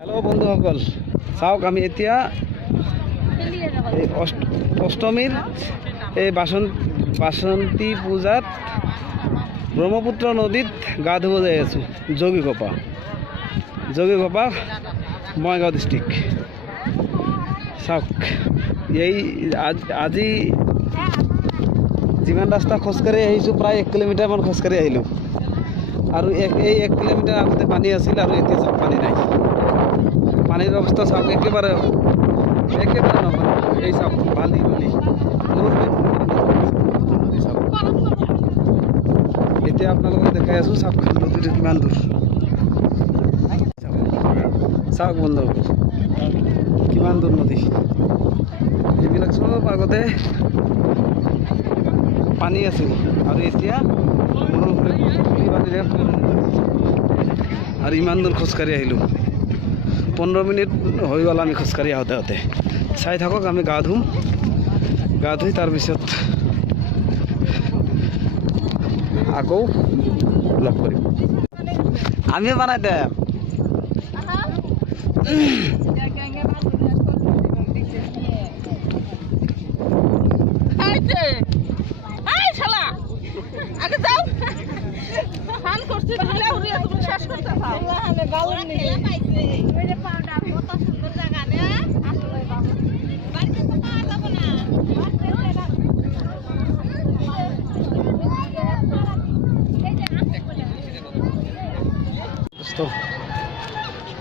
Hello बंधुসকল চাওক আমি এতিয়া এই অষ্টমীৰ এই বাসন্তী পূজাত ব্ৰহ্মপুত্ৰ নদীত গা ধুব যাই আছো। যোগীঘোপা বঙাইগাঁও ডিস্ট্ৰিক্ট। চাওক এই আজি যিমান ৰাস্তা খোজকাঢ়ি আহিছোঁ প্ৰায় 1 কিলোমিটাৰমান খোজকাঢ়ি আহিলোঁ আৰু এই 1 কিলোমিটাৰ আগতে পানী আছিল আৰু এতিয়া চাওক পানী নাই। পানির অবস্থা চাওক একেবারে নহয়। এই চাওক বালি এতিয়া আপোনালোকক দেখাই আছো। চাওক নদীটো কিমান দূৰ, চাওক বন্ধুসকল কিমান দূৰ নদী। এইবিলাক চব আগতে পানী আছিল আৰু এতিয়া আৰু ইমান দূৰ খোজকাঢ়ি আহিলোঁ। 15 মিনিট হৈ গ'ল আমি খোজকাঢ়ি আহোঁতে। চাই থাকক, আমি গা ধুই তাৰপিছত আকৌ লগ কৰিম। আমিও বানাই দে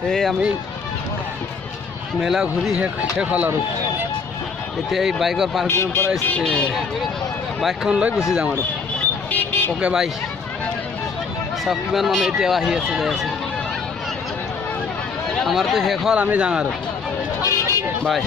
এই আমি মেলা ঘূৰি শেষ হ'ল আৰু এতিয়া এই বাইকৰ পাৰ্কিঙৰ পৰা বাইকখন লৈ গুচি যাম আৰু। Okay bye. চাওক কিমান মানুহ এতিয়াও আহি আছে যাই আছে। আমাৰতো শেষ হ'ল, আমি যাম আৰু বাই।